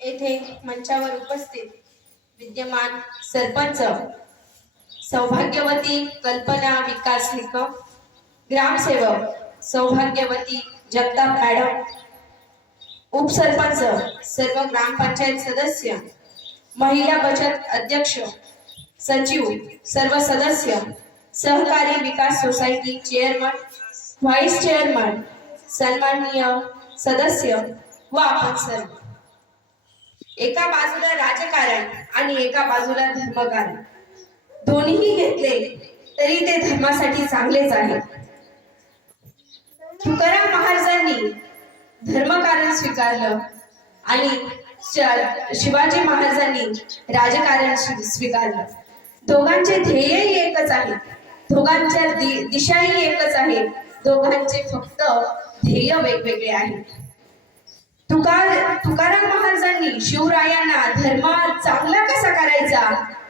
येथे मंचावर उपस्थित विद्यमान सरपंच सौभाग्यवती कल्पना विकास निकम ग्रामसेवक सौभाग्यवती जगताप मॅडम उपसरपंच सर्व ग्रामपंचायत सदस्य महिला बचत अध्यक्ष सचिव सर्व सदस्य सहकारी विकास सोसायटी चेअरमन व्हाईस चेअरमन सन्माननीय सदस्य व आपण सर्व. एका बाजूला राजकारण आणि एका बाजूला धर्मकारण. दोन्ही घेतले तरी ते धर्मासाठी चांगलेच आहे. तुकाराम महाराजांनी धर्मकारण स्वीकारलं आणि शिवाजी महाराजांनी राजकारण स्वीकारलं. दोघांचे ध्येयही एकच आहे. दोघांच्या दि- दिशाही एकच आहे. दोघांचे फक्त ध्येय वेगवेगळे आहेत. तुकार तुकाराम महाराजांनी शिवरायांना धर्म चांगला कसा करायचा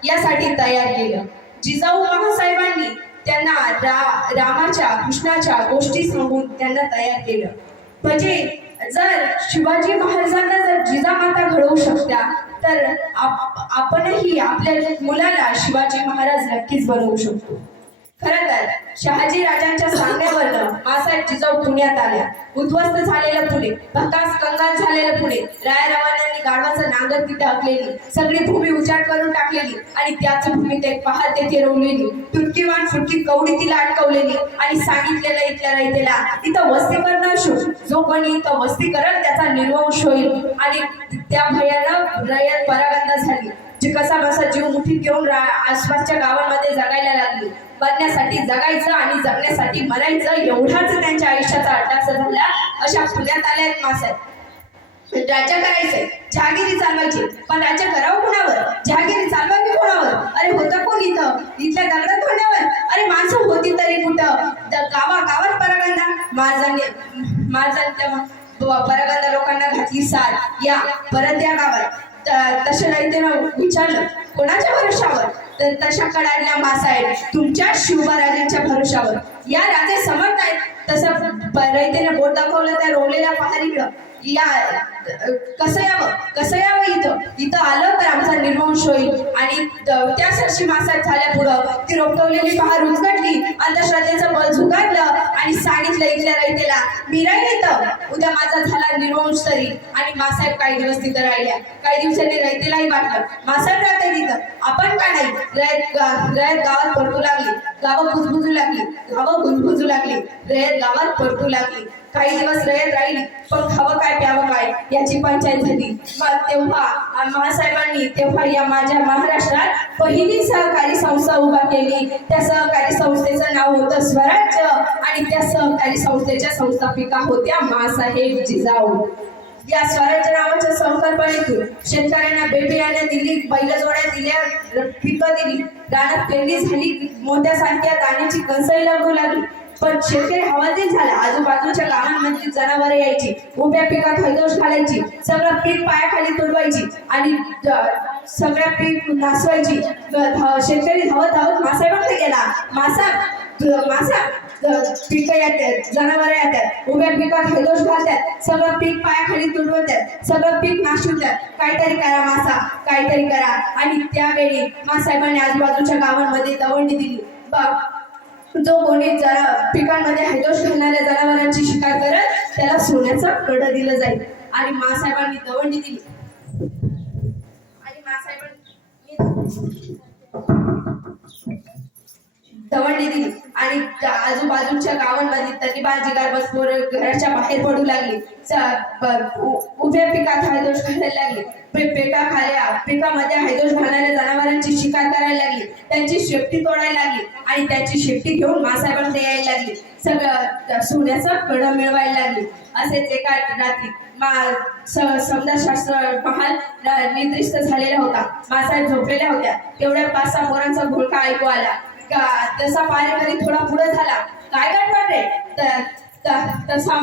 यासाठी तयार केलं. जिजाऊ महासाहेबांनी त्यांना रा रामाच्या कृष्णाच्या गोष्टी सांगून त्यांना तयार केलं. म्हणजे जर शिवाजी महाराजांना जर जिजामाता घडवू शकत्या तर आपणही आपल्या मुलाला शिवाजी महाराज नक्कीच बनवू शकतो. खर तर शहाजी राजांच्या सांगण्यावरनं मासाहेब जिजाऊ पुण्यात आल्या. उद्ध्वस्त झालेलं पुणे भकास कंगाल झालेलं पुणे. रायरावांनी गाढवाचं नांगर तिथे आखलेली सगळी भूमी उजाड करून टाकलेली आणि त्याच भूमीत एक पहाड तेथे रोवलेली. तुटकीवान फुटकी कवडी तिला अटकवलेली आणि सांगितलेलं इथल्या रयतेला इथं वस्ती करणं शोध जो कोणी इथं वस्ती करत त्याचा निर्वंश होईल. आणि त्या भयानक रयत परागंदा झाली. जी कसा बसा जीव मुठीत घेऊन रा- आसपासच्या गावांमध्ये जगायला लागली. बनण्यासाठी जगायचं आणि जगण्यासाठी मरायचं एवढाच त्यांच्या आयुष्याचा अट्टास झाला अशा पुण्यात आल्या आहेत मासाहेब. राज्य करायचंय. जहागिरी चालवायची. पण राज्य करावं कोणावर? जहागिरी चालवावी कोणावर? अरे होतं कोण इथं? इथल्या दगडात होण्यावर अरे माणसं होती तरी कुठं? गावा गावात परागंदा. माझाने माझा परागंदा लोकांना घातली साथ. या परत या गावात. तसं नाही ते विचारलं कोणाच्या भरोशावर तर तशा कडाडल्या मासाहेब तुमच्या शिवराजांच्या भरोशावर या राजे समर्थ आहेत. तसं रयतेने बोट दाखवलं त्या रोवलेल्या पहारीकडं. या कसं यावं? कसं यावं इथं? इथं आलं निर्वंश होईल. आणि त्या सरशी मासात झाल्या पुढं ती रोपटवलेली पहार उचगटली अंधश्रद्धेचं बल झुगारलं आणि सांगितलं इथल्या रयतेला मी राहील इथं उद्या माझा झाला निर्वंश तरी. आणि मासाहेब काही दिवस तिथं राहिल्या. काही दिवसांनी रयतेलाही वाटलं. मासाहेब राहते तिथं. आपण का नाही? रयत रयत गावात परतू लागली. गावं कुजबुजू लागली. गावं गुजबुजू लागली. रयत गावात परतू लागली. काही दिवस रयत राहिली पण खावं काय प्यावं काय याची पंचायत झाली. मग तेव्हा महासाहेबांनी तेव्हा या माझ्या महाराष्ट्रात पहिली सहकारी संस्था उभा केली. त्या सहकारी संस्थेचं नाव होतं स्वराज्य आणि त्या सहकारी संस्थेच्या संस्थापिका होत्या मासाहेब जिजाऊ. या स्वराज्य नावाच्या संकल्पनेतून शेतकऱ्यांना बेबियाने दिली बैलजोड्या दिल्या पिकं दिली. रानात पेरणी झाली मोठ्या मोत्यासारख्या दाण्याची कणसही लागू लागली. पण शेतकरी हवालदिल झाला. आजूबाजूच्या गावांमध्ये जनावर यायची उभ्या पिकात हैदोष घालायची सगळं पीक पायाखाली तुडवायची आणि सगळ्या सगळं पीक नासवायची. शेतकरी धावत धावत मासाहेबांकडे गेला. मासा मासा पिकं येतात जनावर येतात उभ्या पिकात हैदोष घालतात सगळं पीक पायाखाली तुडवतात सगळं पीक नाशवतात. काहीतरी करा मासा काहीतरी करा. आणि त्यावेळी मासाहेबांनी आजूबाजूच्या गावांमध्ये दवंडी दिली. जो कोणी जरा पिकांमध्ये हैदोष घालणाऱ्या जनावरांची शिकार करत त्याला सोन्याचं कड दिलं जाईल. आणि मासाहेबांनी दवंडी दिली. आणि मासाहेबांनी दवंडी दिली. आणि आजूबाजूच्या गावांमध्ये तरी बाजीगार बसपोर घराच्या बाहेर पडू लागली. उभ्या पिकात हायदोष घालायला लागली. पिका खाल्या पिकामध्ये हायदोष घालणाऱ्या जनावरांची शिकार करायला लागली. त्यांची शेपटी तोडायला लागली. आणि त्यांची शेपटी घेऊन मासाहेबांकडे यायला लागली. सगळं सोन्याचं कड मिळवायला लागली. असेच एका रात्री मा समजाशास्त्र महाल निर्दिष्ट निद्रिस्त झालेला होता मासाहेब झोपलेल्या होत्या. तेवढ्या पाच सहा मोरांचा घोळका ऐकू आला. तसा पारेकरी थोडा पुढे झाला. काय काय वाटते तसा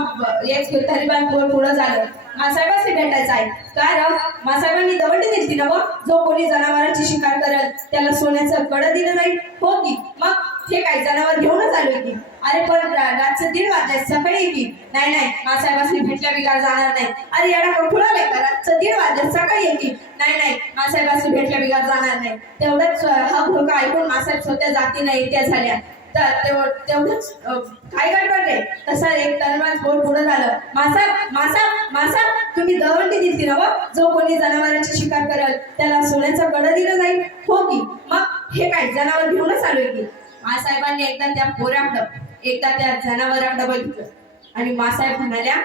एक तरीबान पोर पुढं झालं. मासाहेबांनी भेटायचं आहे. काय र मासाहेबांनी दवंडी दिली ना जो कोणी जनावरांची शिकार करत त्याला सोन्याचं कड दिलं नाही. हो की? मग हे काय जनावर घेऊनच आले की अरे पण रातचं दीड वाजले सकाळी ये नाही नाही मासाहेबासनी भेटल्या बिगार जाणार नाही. अरे येडा कोण फुलाले का रातचं दीड वाजले सकाळी ये नाही नाही मासाहेबासनी भेटल्या बिगार जाणार नाही. तेवढंच हा भोका ऐकून मासाहेब स्वतः जाती नाही झाल्या. तर तेवढंच काय गडबड रे तसा एक तलवार बोट पुढे झालं. मासाहेब मासा मासा तुम्ही दवंडी दिली ना व? जो कोणी जनावरांची शिकार करेल त्याला सोन्याचं गड दिलं जाईल. हो की? मग हे काय जनावर घेऊनच आलोय की? मासाहेबांनी एकदा त्या पोराकडं एकदा त्या जनावराकडे बघितलं आणि मासाहेब म्हणाल्या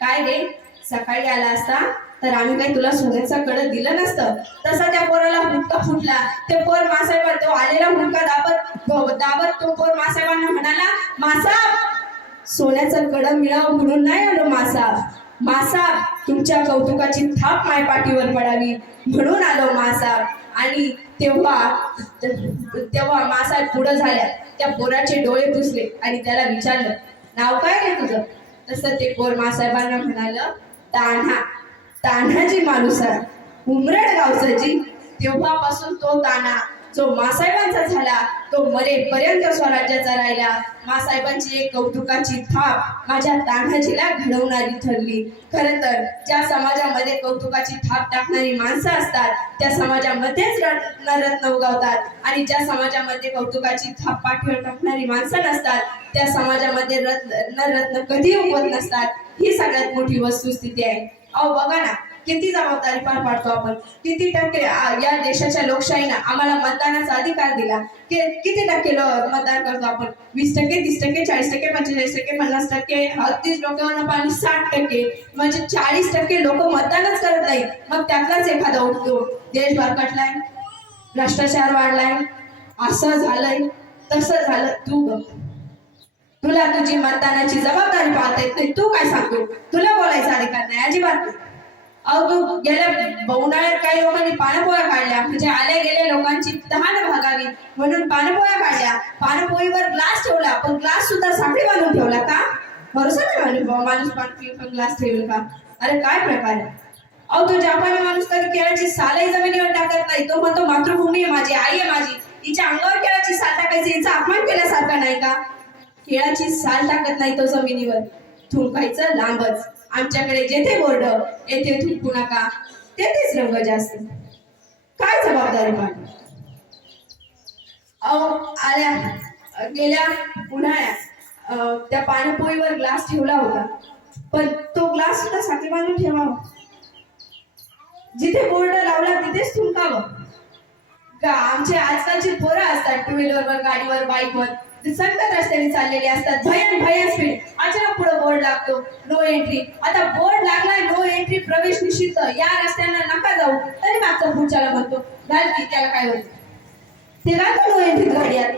काय रे? सकाळी आला असता तर आम्ही काही तुला सोन्याचा कड दिलं नसतं. तसा त्या पोराला हुडका फुटला. ते पोर मासाहेब तो आलेला हुडका दाबत दाबत तो पोर मासाहेबांना म्हणाला मासाब सोन्याचं कड मिळावं म्हणून नाही आलो मासा मासा तुमच्या कौतुकाची थाप मायपाठीवर पडावी म्हणून आलो मासा आणि तेव्हा तेव्हा मासा पुढं झाल्या. त्या पोराचे डोळे पुसले आणि त्याला विचारलं नाव काय रे तुझं? तसं ते पोर मासाहेबांना म्हणालं तान्हा. तान्हाजी माणूस उमरड गावसाची तेव्हापासून तो ताना जो मासाहेबांचा झाला तो मरेपर्यंत स्वराज्याचा राहिला. मासाहेबांची एक कौतुकाची थाप माझ्या तान्हाजीला घडवणारी ठरली. खरं तर ज्या समाजामध्ये कौतुकाची थाप टाकणारी माणसं असतात त्या समाजामध्येच रत्न उगवतात आणि ज्या समाजामध्ये कौतुकाची थाप पाठीवर टाकणारी माणसं नसतात त्या समाजामध्ये रत्न रत्न कधी उगवत नसतात. ही सगळ्यात मोठी वस्तुस्थिती आहे. अहो बघा ना किती जबाबदारी पार पाडतो आपण. किती टक्के या देशाच्या लोकशाहीनं आम्हाला मतदानाचा अधिकार दिला. कि- किती टक्के मतदान करतो आपण? वीस टक्के तीस टक्के चाळीस टक्के पंचेचाळीस टक्के पन्नास टक्के अडतीस लोकांना पाणी साठ टक्के. म्हणजे चाळीस टक्के लोक मतदानच करत नाही मग त्यातलाच एखादा उठतो देश भरकटलाय भ्रष्टाचार वाढलाय असं झालंय तसं झालं तू बघ. तुला तुझी मतदानाची जबाबदारी पाहता येत नाही. तू काय सांगतो? तुला बोलायचा अधिकार नाही अजिबात नाही. अहो तू गेल्या उन्हाळ्यात काही लोकांनी पाणपोळ्या काढल्या. म्हणजे आल्या गेल्या लोकांची तहान भागावी म्हणून पाणपोळ्या काढल्या. पाणपोळीवर ग्लास ठेवला पण ग्लास सुद्धा साखळी बांधून ठेवला का? भरोसा नाही माणूस माणूस पाणी पण ग्लास ठेवलं का? अरे काय प्रकार? आहे अहो तो जापानी माणूस कधी केळाची सालही जमिनीवर टाकत नाही. तो म्हणतो मातृभूमी आहे माझी आई आहे माझी. तिच्या अंगावर केळाची साल टाकायची हिचा अपमान केल्यासारखा नाही का? केळाची साल टाकत नाही तो जमिनीवर. थुंकायचं लांबच. आमच्याकडे जेथे बोर्ड येथे थुंकू नका. तेथेच रंग जास्त. काय जबाबदारी पाहिजे अहो आल्या गेल्या उन्हाळ्यात त्या पाणपोळीवर ग्लास ठेवला होता. पण तो ग्लास सुद्धा साखळी बांधून ठेवावा हो. जिथे बोर्ड लावला तिथेच थुंकावं. का आमचे आजकालचे पोरं असतात टू व्हीलरवर गाडीवर बाईकवर? ते संकट रस्त्याने चाललेले असतात भयन भयन स्पीड अचानक पुढे बोर्ड लागतो नो एंट्री आता बोर्ड लागलाय नो एंट्री प्रवेश निषिद्ध. या रस्त्यांना नका जाऊ तरी मागचा पुढच्याला म्हणतो घाल की त्याला काय होईल? ते घालतो नो एंट्री गाड्यात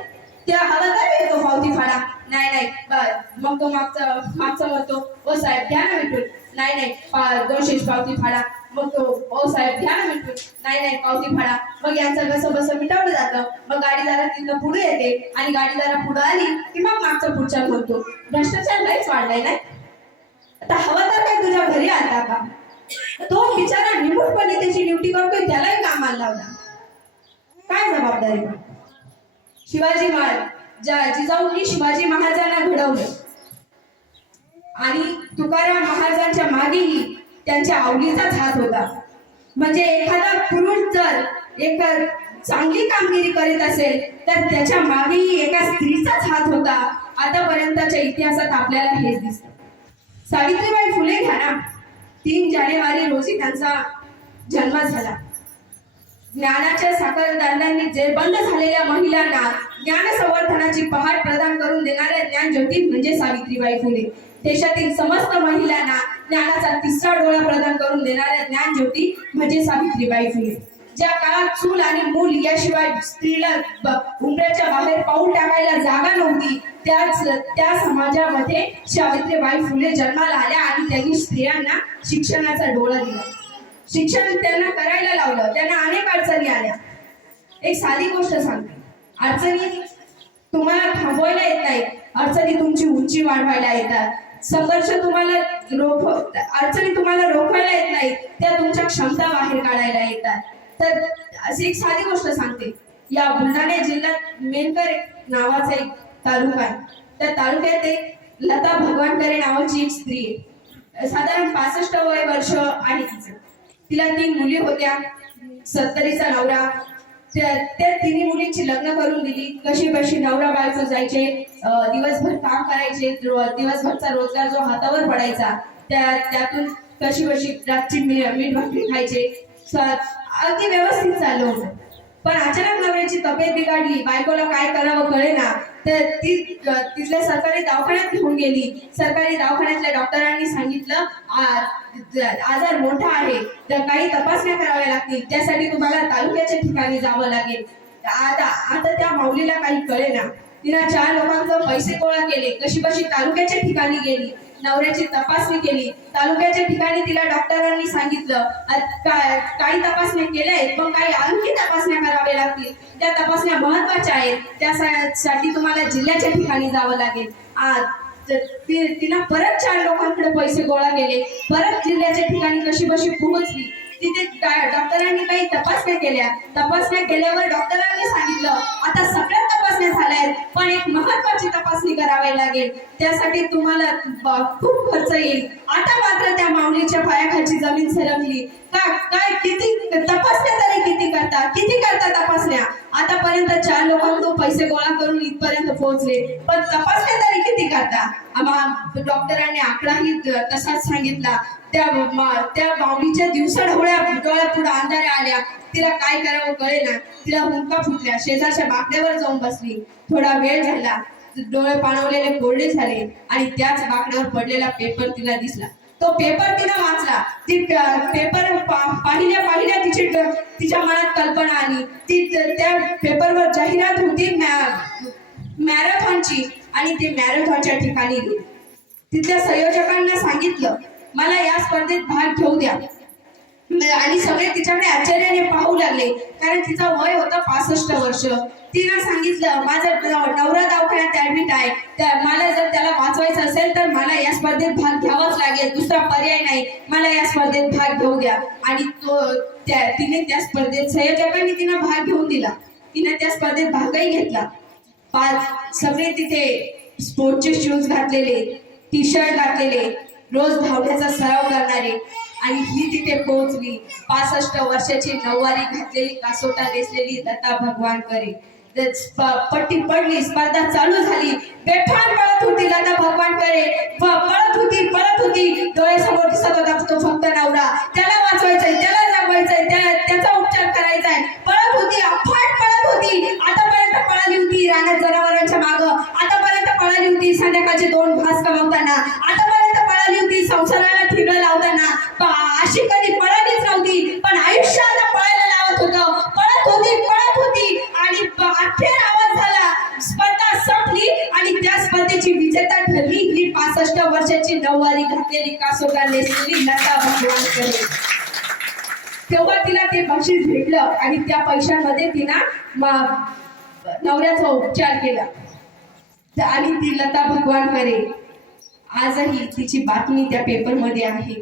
त्या हवादार येतो पावती फाडा. नाही नाही मग तो मागचा मागचा म्हणतो ओ साहेब घ्या ना मिटून नाही नाही दोनशे पावती फाडा. मग तो ओ साहेब घ्या ना मिटून नाही नाही पावती फाडा. मग यांचं कसं बसं मिटवलं जातं. मग गाडीदारा तिथनं पुढे येते आणि गाडीदारा पुढे आली की मग मागचा पुढच्या म्हणतो भ्रष्टाचार लयच वाढलाय नाही? आता हवादार काय तुझ्या घरी आता का? तो बिचारा निमूटपणे त्याची ड्युटी करतोय त्यालाही कामाला लावला. काय जबाबदारी? शिवाजी महाराज ज्या जिजाऊंनी शिवाजी महाराजांना घडवलं आणि तुकाराम महाराजांच्या मागेही त्यांच्या आवडीचाच हात होता. म्हणजे एखादा पुरुष जर एक चांगली कामगिरी करीत असेल तर त्याच्या मागेही एका स्त्रीचाच हात होता. आतापर्यंतच्या इतिहासात आपल्याला हेच दिसत. सावित्रीबाई फुले घ्या ना. तीन जानेवारी रोजी त्यांचा जन्म झाला. ज्ञानाच्या साखरदारांनी जे बंद झालेल्या महिलांना ज्ञान संवर्धनाची पहाट प्रदान करून देणाऱ्या ज्ञान ज्योती म्हणजे सावित्रीबाई फुले. देशातील समस्त महिलांना ज्ञानाचा तिसरा डोळा प्रदान करून देणाऱ्या ज्ञानज्योती म्हणजे सावित्रीबाई फुले. ज्या काळात चूल आणि मूल याशिवाय स्त्रीला उमऱ्याच्या बाहेर पाऊल टाकायला जागा नव्हती त्याच त्या समाजामध्ये सावित्रीबाई फुले जन्माला आल्या आणि त्यांनी स्त्रियांना शिक्षणाचा डोळा दिला. शिक्षण त्यांना करायला लावलं त्यांना अनेक अडचणी आल्या. एक साधी गोष्ट सांगते. अडचणी तुम्हाला थांबवायला येत नाही अडचणी तुमची उंची वाढवायला येतात. संघर्ष तुम्हाला रोख अडचणी तुम्हाला रोखवायला येत नाही त्या तुमच्या क्षमता बाहेर काढायला येतात. तर अशी एक साधी गोष्ट सांगते. या बुलढाणा जिल्ह्यात मेनकर नावाचा एक तालुका आहे. त्या तालुक्यात एक लता भगवानकरे नावाची एक स्त्री आहे. साधारण पासष्ट वय वर्ष आहे तिचं. तिला तीन मुली होत्या. सत्तरीचा नवरा त्या त्या तिन्ही मुलींची लग्न करून दिली. कशी कशी नवरा बायको जायचे दिवसभर काम करायचे दिवसभरचा रोजगार जो हातावर पडायचा त्या त्यातून कशी कशी रातची मीठ भाकरी खायचे. अगदी व्यवस्थित चालू होतं. पण अचानक नवऱ्याची तब्येत बिघडली बायकोला काय करावं कळेना. तर ती तिथल्या सरकारी दवाखान्यात घेऊन गेली. सरकारी दवाखान्यातल्या डॉक्टरांनी सांगितलं आजार मोठा आहे तर काही तपासण्या कराव्या लागतील. त्यासाठी तुम्हाला तालुक्याच्या ठिकाणी जावं लागेल. आता आता त्या माऊलीला काही कळेना. तिला चार लोकांचं पैसे गोळा केले. कशी कशी तालुक्याच्या ठिकाणी गेली. नवऱ्याची तपासणी केली. तालुक्याच्या ठिकाणी तिला डॉक्टरांनी सांगितलं काही तपासण्या केल्या आहेत पण काही आणखी तपासण्या कराव्या लागतील. त्या तपासण्या महत्त्वाच्या आहेत. त्यासाठी तुम्हाला जिल्ह्याच्या ठिकाणी जावं लागेल. आज ती- तिनं परत चार लोकांकडे पैसे गोळा केले. परत जिल्ह्याच्या ठिकाणी कशी बशी पोहोचली. तिथे डॉक्टरांनी काही तपासण्या केल्या. तपासण्या केल्यावर डॉक्टरांनी सांगितलं आता सगळ्यात पण एक महत्वाची तपासणी करावी लागेल. त्यासाठी तुम्हाला खूप खर्च येईल. आता मात्र त्या माऊलीच्या पायाखाची जमीन सरकली. का काय किती तपासण्या तरी किती करता? किती करता तपासण्या? आतापर्यंत चार लोकांना पैसे गोळा करून इथपर्यंत पोहोचले. पण तपासण्या किती करता आम्हा डॉक्टरांनी आकडाही तसाच सांगितला. त्या त्या माऊलीच्या दिवसा ढवळ्या डोळ्या पुढे अंधारे आल्या. तिला काय करावं कळेना. तिला हुंका फुटल्या. शेजारच्या बाकड्यावर जाऊन बसली. थोडा वेळ झाला. डोळे पाणवलेले कोरडे झाले आणि त्याच बाकड्यावर पडलेला पेपर तिला दिसला. तो पेपर तिनं वाचला. ती पेपर पाहिल्या पाहिल्या तिची तिच्या मनात कल्पना आली. ती त्या पेपरवर जाहिरात होती मॅ- मॅरेथॉनची. आणि ते मॅरेथॉनच्या ठिकाणी गेले. तिथल्या संयोजकांना सांगितलं मला या स्पर्धेत भाग घेऊ द्या. आणि सगळे तिच्याकडे आश्चर्याने पाहू लागले कारण तिचा वय होता पासष्ट वर्ष. तिनं सांगितलं माझा नवरा दवाखान्यात ऍडमिट आहे. त्या मला जर त्याला वाचवायचं असेल तर मला या स्पर्धेत भाग घ्यावाच लागेल. दुसरा पर्याय नाही. मला या स्पर्धेत भाग घेऊ द्या. आणि तो त्या तिने त्या स्पर्धेत संयोजकांनी तिनं भाग घेऊन दिला. तिने त्या स्पर्धेत भागही घेतला. पाच. सगळे तिथे स्पोर्टचे शूज घातलेले टी शर्ट घातलेले रोज धावण्याचा सराव करणारे. आणि ही तिथे पोहोचली. पासष्ट वर्षाची नऊवारी घातलेली कासोटा नेसलेली लता भगवान करे पट्टी पडली स्पर्धा चालू झाली. बेफान पळत होती लता भगवान करे पळत होती पळत होती. डोळ्यासमोर दिसत होता तो तेव्हा तिला ते बक्षीस भेटलं आणि त्या पैशांमध्ये तिनं नवऱ्याचा उपचार केला. आणि ती लता भगवान करे आजही तिची बातमी त्या पेपरमध्ये आहे.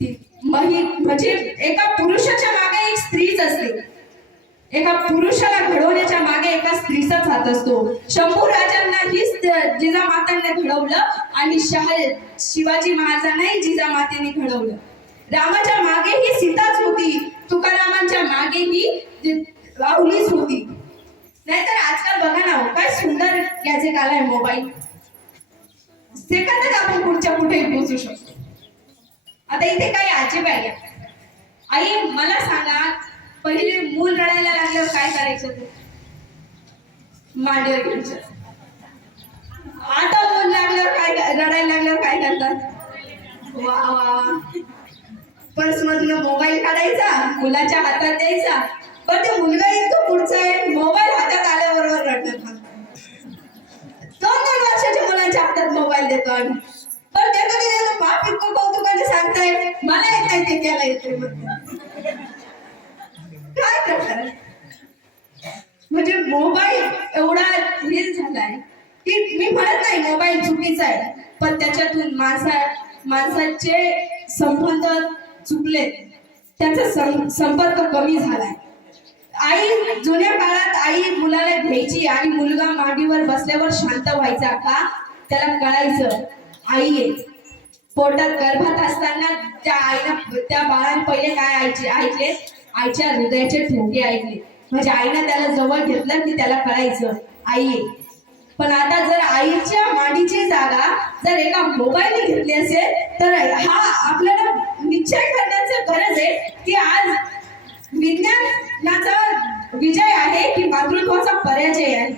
ती मही म्हणजे एका पुरुषाच्या मागे एक स्त्रीच असते. एका पुरुषाला घडवण्याच्या मागे एका स्त्रीचाच हात असतो. शंभू राजांना ही जिजामातांना घडवलं आणि शहा शिवाजी महाराजांनाही जिजामातेने घडवलं. रामाच्या मागे ही सीताच होती. तुकारामांच्या मागेही वाहुलीच होती. नाहीतर आजकाल बघा ना काय सुंदर गॅजेट आलाय मोबाईल सेकंदात आपण पुढच्या कुठे पोहोचू शकतो. आता इथे काही आजीब आहे आई मला सांगा पहिले मूल रडायला लागल्यावर काय करायचं ते? मांडीवर घ्यायचं आता मूल लागल्यावर काय रडायला लागल्यावर काय करतात? वा वा. पर्स मधून मोबाईल काढायचा मुलाच्या हातात द्यायचा. पण ते मुलगा इतकं पुढचा आहे मोबाईल हातात आल्याबरोबर रडत दोन दोन वर्षाच्या मुलांच्या हातात मोबाईल देतो आम्ही. पण ते कधी देतो? बाप इतकं कौतुकाने सांगताय मला येत नाही ते त्याला येते काय प्रकार? म्हणजे मोबाईल एवढा हे झालाय की मी म्हणत नाही मोबाईल चुकीचा आहे. पण त्याच्यातून माणसा माणसाचे संबंध चुकले. त्याचा संपर्क कमी झालाय. आई जुन्या काळात आई मुलाला घ्यायची आणि मुलगा मांडीवर बसल्यावर शांत व्हायचा का? त्याला कळायचं. आई आहे पोटात गर्भात असताना त्या आईनं त्या बाळाने पहिले काय ऐकले ऐकले? आईच्या हृदयाचे ठोके ऐकले. म्हणजे आईनं त्याला जवळ घेतलं की त्याला कळायचं. आई आहे पण आता जर आईच्या मांडीची जागा जर एका मोबाईलने घेतली असेल तर हा आपल्याला निश्चय करण्याची गरज आहे की आज विज्ञानाचा विजय आहे की मातृत्वाचा पराजय आहे.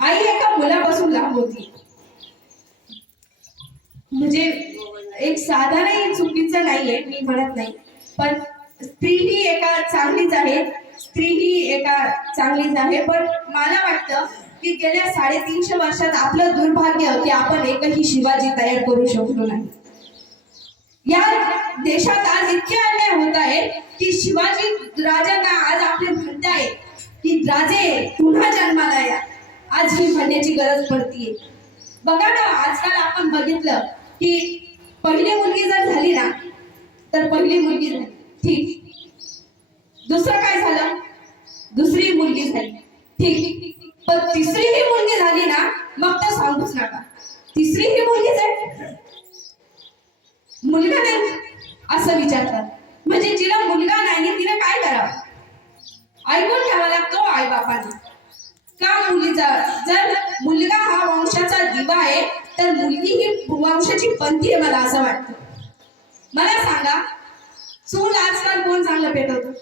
आई एका मुलापासून लांब होती. म्हणजे एक साधा नाही चुकीचं नाहीये मी म्हणत नाही. पण स्त्री ही एका चांगलीच आहे स्त्री ही एका चांगलीच आहे. पण मला वाटतं की गेल्या साडेतीनशे वर्षात आपलं दुर्भाग्य की आपण एकही शिवाजी तयार करू शकलो नाही. या देशात आज इतके अन्याय होत आहे की शिवाजी राजांना आज आपले म्हणताय की राजे पुन्हा जन्माला या. आज ही म्हणण्याची गरज पडतीये. बघा ना आजकाल आपण बघितलं की पहिली मुलगी जर झाली ना तर पहिली मुलगी झाली. ठीक. दुसरं काय झालं? दुसरी मुलगी झाली. ठीक. पण तिसरी ही मुलगी झाली ना मग तर सांगूच नका. तिसरी ही मुलगीच आहे. मुलगा नाही असं विचारतात. म्हणजे जिला मुलगा नाही तिने काय करावं? ऐकून ठेवा लागतो हो आई बापाने का मुलीचा? जर मुलगा हा वंशाचा दिवा आहे तर मुलगी ही वंशाची पंथी आहे मला असं वाटतं. मला सांगा चूल आजकाल कोण चांगलं पेटवतो?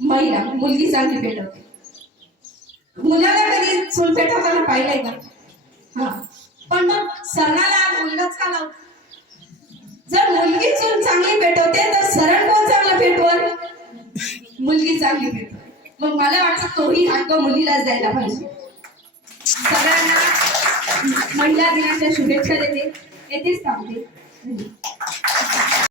महिला मुलगी चांगली पेटवते. मुलाला कधी चूल पेटवताना पाहिलंय का? हा. पण मग सरणाला मुलगाच का लावतो जर मुलगी चूल चांगली पेटवते तर सरण कोण चांगलं पेटवल मुलगी चांगली पेटवल मग मला वाटतं तोही हक्क मुलीलाच द्यायला पाहिजे. सगळ्यांना महिला दिनाच्या शुभेच्छा देते. येथेच थांबते